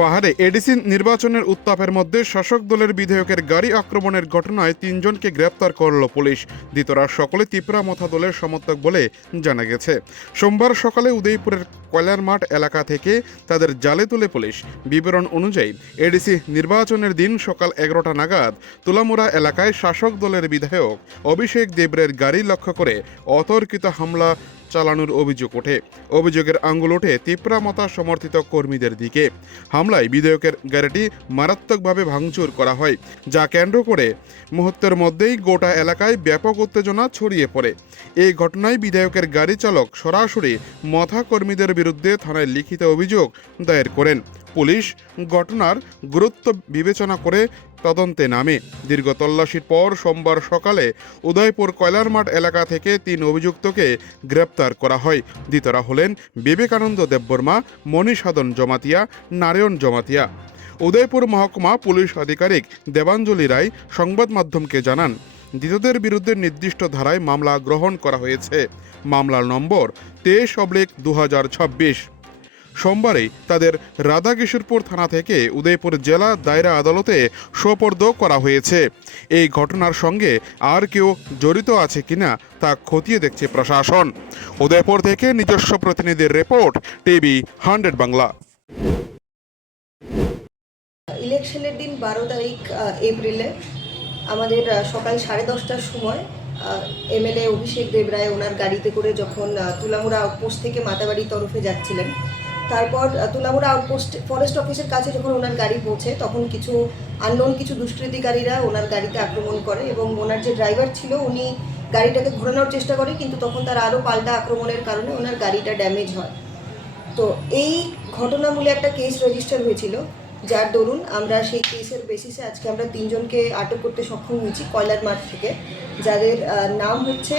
পাহাড়ে এডিসি নির্বাচনের উত্তাপের মধ্যে শাসক দলের বিধায়কের গাড়ি আক্রমণের ঘটনায় ৩ জনকে গ্রেপ্তার করল পুলিশ। ধৃতরা সকলে তিপ্রা মথা দলের সমর্থক বলে জানা গেছে। সোমবার সকালে উদয়পুরের কয়লার মাঠ এলাকা থেকে তাদের জালে তুলে পুলিশ। বিবরণ অনুযায়ী এডিসি নির্বাচনের দিন সকাল 11টা নাগাদ তুলামুড়া এলাকায় শাসক দলের বিধায়ক অভিষেক দেবরের গাড়ি লক্ষ্য করে অতর্কিত হামলা চালানোর অভিযোগ ওঠে। অভিযোগের আঙুল ওঠে তিপ্রা মতা সমর্থিত কর্মীদের দিকে। হামলায় বিধায়কের গাড়িটি মারাত্মকভাবে ভাঙচুর করা হয়, যা কেন্দ্র করে মুহূর্তের মধ্যেই গোটা এলাকায় ব্যাপক উত্তেজনা ছড়িয়ে পড়ে। এই ঘটনায় বিধায়কের গাড়ি চালক সরাসরি মথা কর্মীদের বিরুদ্ধে থানায় লিখিত অভিযোগ দায়ের করেন। পুলিশ ঘটনার গুরুত্ব বিবেচনা করে তদন্তে নামে। দীর্ঘ তল্লাশির পর সোমবার সকালে উদয়পুর কয়লার মাঠ এলাকা থেকে ৩ অভিযুক্তকে গ্রেপ্তার করা হয়। ধৃতরা হলেন বিবেকানন্দ দেববর্মা, মণিসাধন জমাতিয়া, নারায়ণ জমাতিয়া। উদয়পুর মহকুমা পুলিশ আধিকারিক দেবাঞ্জলি রায় সংবাদ মাধ্যমকে জানান, ধৃতদের বিরুদ্ধে নির্দিষ্ট ধারায় মামলা গ্রহণ করা হয়েছে। মামলার নম্বর 23/2026। সোমবারেই তাদের রাধাকিশোরপুর থানা থেকে উদয়পুর জেলা দায়রা আদালতে সোপর্দ করা হয়েছে। এই ঘটনার সঙ্গে আর কেউ জড়িত আছে কিনা তা খতিয়ে দেখছে প্রশাসন। উদয়পুর থেকে নিজস্ব প্রতিনিধির রিপোর্ট, টিভি 100 বাংলা। ইলেকশনের দিন 12 তারিখ এপ্রিলে আমাদের সকাল 10:30টার সময় এমএলএ অভিষেক দেবরায় ওনার গাড়িতে করে যখন তুলামুড়া আউটপোস্ট থেকে মাতাবাড়ির তরফে যাচ্ছিলেন, তারপর তুলামুড়া আউটপোস্ট ফরেস্ট অফিসের কাছে যখন ওনার গাড়ি পৌঁছে তখন কিছু আননোন কিছু দুষ্কৃতিকারীরা ওনার গাড়িতে আক্রমণ করে এবং ওনার যে ড্রাইভার ছিল উনি গাড়িটাকে ঘোরানোর চেষ্টা করে, কিন্তু তখন তার আরও পাল্টা আক্রমণের কারণে ওনার গাড়িটা ড্যামেজ হয়। তো এই ঘটনামূলে একটা কেস রেজিস্টার হয়েছিল, যার দরুন আমরা সেই কেসের বেসিসে আজকে আমরা 3 জনকে আটক করতে সক্ষম হয়েছি কয়লার মাঠ থেকে, যাদের নাম হচ্ছে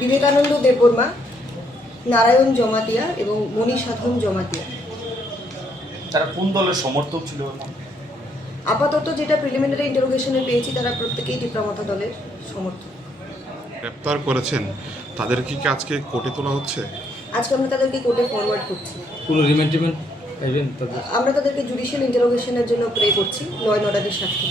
বিবেকানন্দ দেববর্মা, নারায়ণ জমাতিয়া এবং মণিসাধন জমাতিয়া। তারা কোন দলের সমর্থক ছিল? আপাতত যেটা প্রিলিমিনারি ইন্টারোগেশনে পেয়েছি তারা প্রত্যেকেই তিপ্রা মথা দলের সমর্থক। গ্রেপ্তার করেছেন তাদের কি আজকে কোর্টে তোলা হচ্ছে? আজকে আমরা তাদেরকে কোর্টে ফরওয়ার্ড করছি। কোনো রিমান্ড পাইবেন? আমরা তাদেরকে জুডিশিয়াল ইন্টারোগেশনের জন্য প্রে করছি ল অ্যান্ড অর্ডারের সাথে।